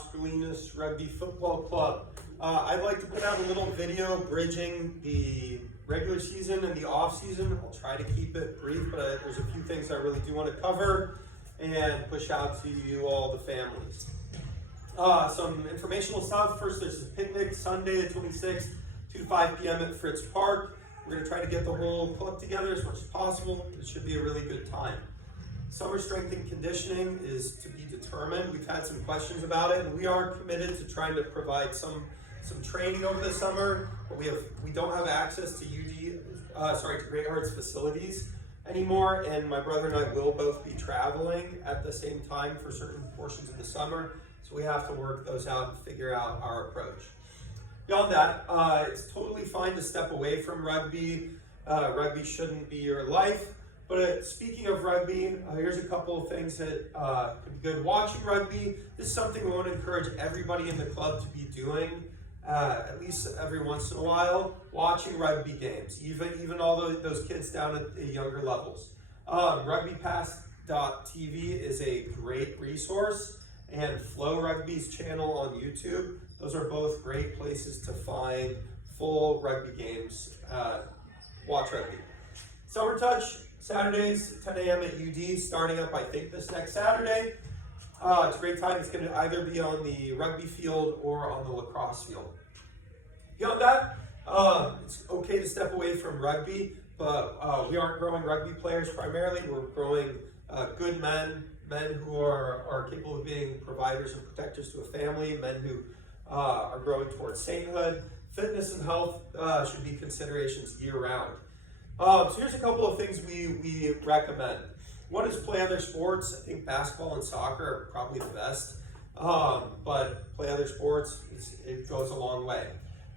Los Colinas Rugby Football Club. I'd like to put out a little video bridging the regular season and the off season. I'll try to keep it brief, but there's a few things I really do want to cover and push out to you all, the families. Some informational stuff. First, there's a picnic Sunday the 26th, 2 to 5 p.m. at Fritz Park. We're going to try to get the whole club together as much as possible. It should be a really good time. Summer strength and conditioning is to be determined. We've had some questions about it, and we are committed to trying to provide some training over the summer, but we don't have access to Great Hearts facilities anymore, and my brother and I will both be traveling at the same time for certain portions of the summer, so we have to work those out and figure out our approach. Beyond that, it's totally fine to step away from rugby. Rugby shouldn't be your life. But speaking of rugby, here's a couple of things that could be good. Watching rugby, this is something we want to encourage everybody in the club to be doing, at least every once in a while. Watching rugby games, even all those kids down at the younger levels. RugbyPass.tv is a great resource, and Flow Rugby's channel on YouTube. Those are both great places to find full rugby games. Watch rugby. Summer Touch, Saturdays, 10 a.m. at UD, starting up, I think, this next Saturday. It's a great time. It's going to either be on the rugby field or on the lacrosse field. Beyond that, it's okay to step away from rugby, but we aren't growing rugby players primarily. We're growing good men who are capable of being providers and protectors to a family, men who are growing towards sainthood. Fitness and health should be considerations year-round. So here's a couple of things we recommend. One is play other sports. I think basketball and soccer are probably the best, but play other sports, it goes a long way.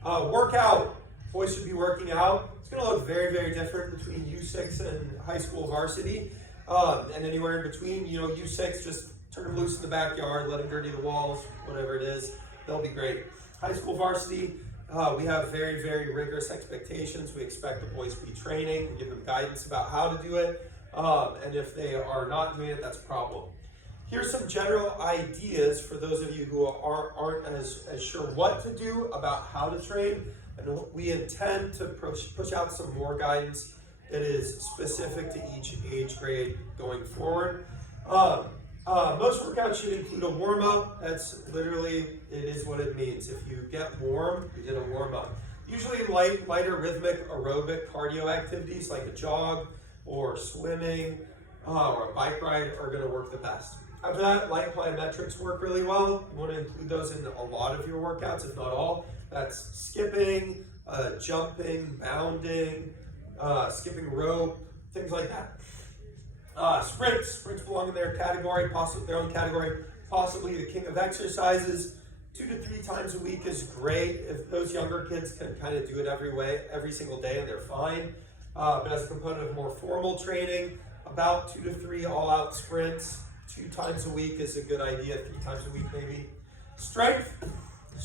Workout. Boys should be working out. It's going to look very, very different between U6 and high school varsity, and anywhere in between. U6, just turn them loose in the backyard, let them dirty the walls, whatever it is. They'll be great. High school varsity, we have very, very rigorous expectations. We expect the boys to be training, we give them guidance about how to do it, and if they are not doing it, that's a problem. Here's some general ideas for those of you who aren't as sure what to do about how to train, and we intend to push out some more guidance that is specific to each age grade going forward. Most workouts should include a warm-up. That's literally, it is what it means. If you get warm, you did a warm-up. Usually lighter rhythmic aerobic cardio activities like a jog or swimming or a bike ride are going to work the best. After that, light plyometrics work really well. You want to include those in a lot of your workouts, if not all. That's skipping, jumping, bounding, skipping rope, things like that. Sprints belong in their category, possibly their own category, possibly the king of exercises. 2 to 3 times a week is great. If those younger kids can kind of do it every single day, and they're fine. But as a component of more formal training, about 2 to 3 all-out sprints, 2 times a week is a good idea. 3 times a week maybe. Strength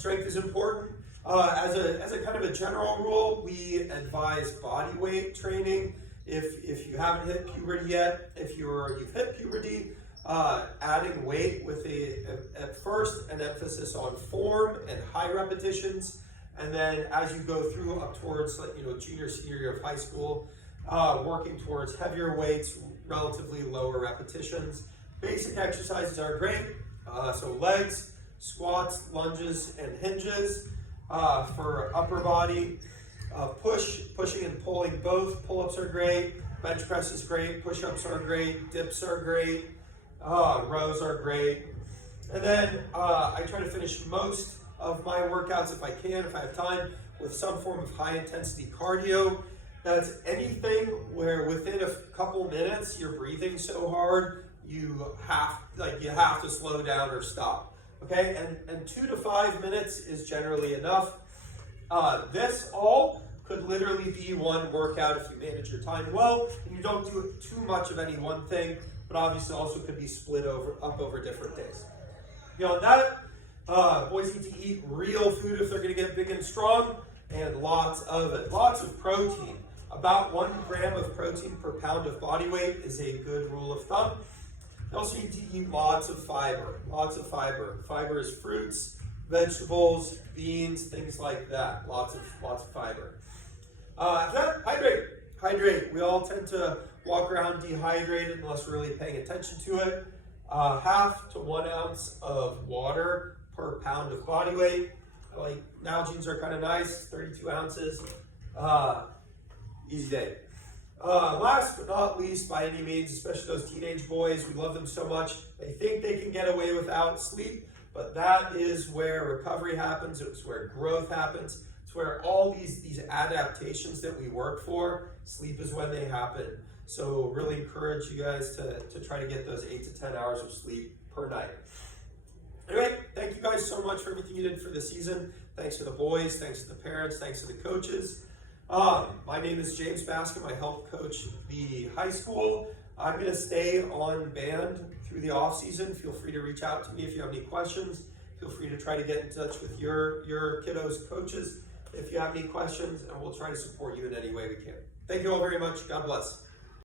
is important. As a kind of a general rule, we advise body weight training. If you haven't hit puberty yet, if you've hit puberty, adding weight with at first an emphasis on form and high repetitions, and then as you go through up towards junior, senior year of high school, working towards heavier weights, relatively lower repetitions. Basic exercises are great, so legs, squats, lunges, and hinges. For upper body, pushing and pulling both. Pull-ups are great, bench press is great, push-ups are great, dips are great, rows are great. And then I try to finish most of my workouts, if I have time, with some form of high-intensity cardio. That's anything where within a couple minutes you're breathing so hard you have to slow down or stop. Okay, and 2 to 5 minutes is generally enough. This all could literally be one workout if you manage your time well and you don't do too much of any one thing, but obviously also could be split up over different days. Beyond that, boys need to eat real food if they're going to get big and strong, and lots of it. Lots of protein. About 1 gram of protein per pound of body weight is a good rule of thumb. They also need to eat lots of fiber, lots of fiber. Fiber is fruits, vegetables, beans, things like that. Lots of fiber. Hydrate. We all tend to walk around dehydrated unless we're really paying attention to it. 1/2 to 1 ounce of water per pound of body weight. Like Nalgene's are kind of nice, 32 ounces. Easy day. Last but not least, by any means, especially those teenage boys, we love them so much. They think they can get away without sleep, but that is where recovery happens. It's where growth happens. It's where all these adaptations that we work for, sleep is when they happen. So really encourage you guys to try to get those 8 to 10 hours of sleep per night. Anyway, thank you guys so much for everything you did for the season. Thanks to the boys, thanks to the parents, thanks to the coaches. My name is James Bascom. I help coach the high school. I'm going to stay on band through the off season. Feel free to reach out to me if you have any questions. Feel free to try to get in touch with your kiddos' coaches if you have any questions, and we'll try to support you in any way we can. Thank you all very much. God bless.